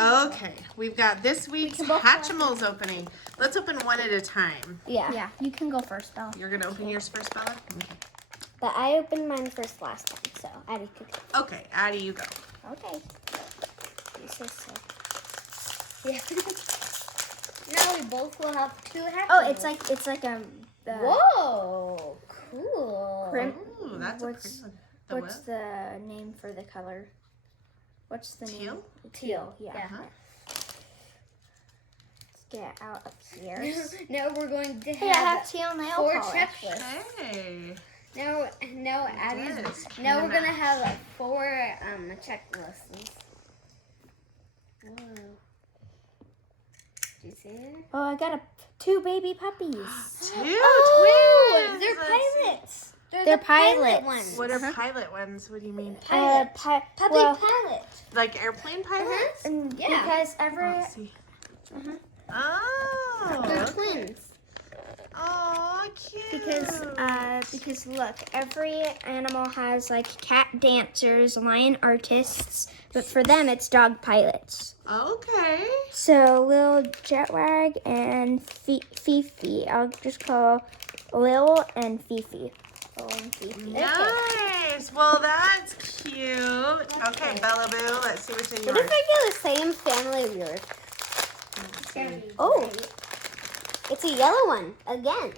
Okay, we've got this week's Hatchamals opening. Let's open one at a time. Yeah, you can go first, Bella. You're going to open yours first, Bella? Okay. But I opened mine first last time, so Addie could. Okay, Addie, you go. Okay. You say so. Yeah. Now we both will have 2 Hatchamals. Oh, it's like Whoa, cool. Ooh, that's what's, a pretty one. What's the name for the color? What's the name? Teal. Yeah. Uh-huh. Let's get out of here. Now we're going to have, Hey, I have teal nail 4 polish. checklists. Hey. Now Addie's. Yes, Now we're gonna Hannah. have 4 checklists. Whoa. Do you see it? Oh, I got 2 baby puppies. 2 twins! They're Let's see. pilots. They're the pilot pilots. ones. What are pilot ones? What do you mean? Puppy pilot. Like airplane pilots? Yeah. Because every Let's see. Oh. They're twins. Oh, cute. because look, every animal has like cat dancers, lion artists, but for them it's dog pilots. Okay. So Lil Jetwag and Fifi. I'll just call Lil and Fifi. Lil and Fifi. Nice. Well, that's cute. Okay, Bella Boo, let's see what's in What yours. if I get the same family of yours? Oh, it's a yellow one again.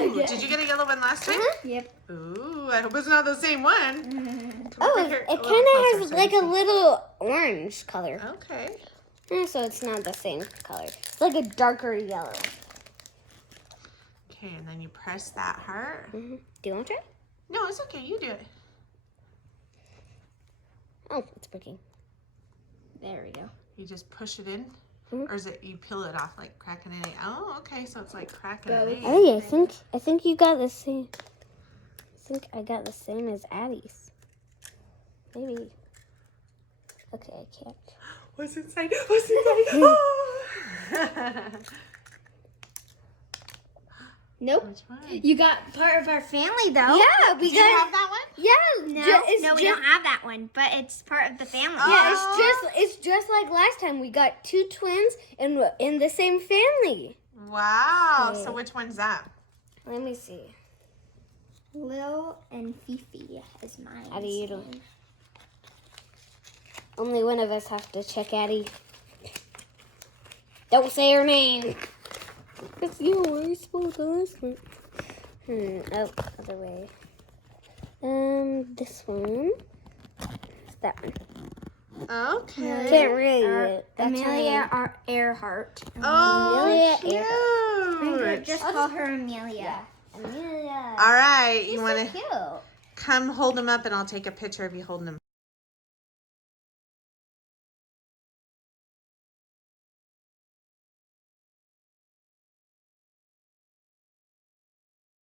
Ooh, did you get a yellow one last time? Yep. Ooh, I hope it's not the same one. Come Oh, over it here. kind little of closer has so like you a can- little orange color. Okay. So it's not the same color. It's like a darker yellow. Okay, and then you press that heart. Do you want to try? No, it's okay. You do it. Oh, it's working. There we go. You just push it in. Mhm. Or is it you peel it off like cracking an egg? Oh, okay. So it's like cracking an egg. Addie, I think you got the same. I think I got the same as Addie's. Maybe. Okay, I can't. What's inside? What's inside? Oh. Nope. Which one? You got part of our family though. Yeah, we Do you have that one? Yeah, No, we don't have that one, but it's part of the family. Yeah, it's just like last time. We got 2 twins in the same family. Wow. So which one's that? Let me see. Lil and Fifi is mine. Addie, you don't. Only one of us have to check Addie. Don't say her name. It's you. Where are you supposed to listen? Oh, other way. This one. It's that one. Okay. Can't read it. That's Amelia Earhart. Oh, Amelia cute. Just call her Amelia. Amelia. All right. You want to Cute. come hold them up and I'll take a picture of you holding them.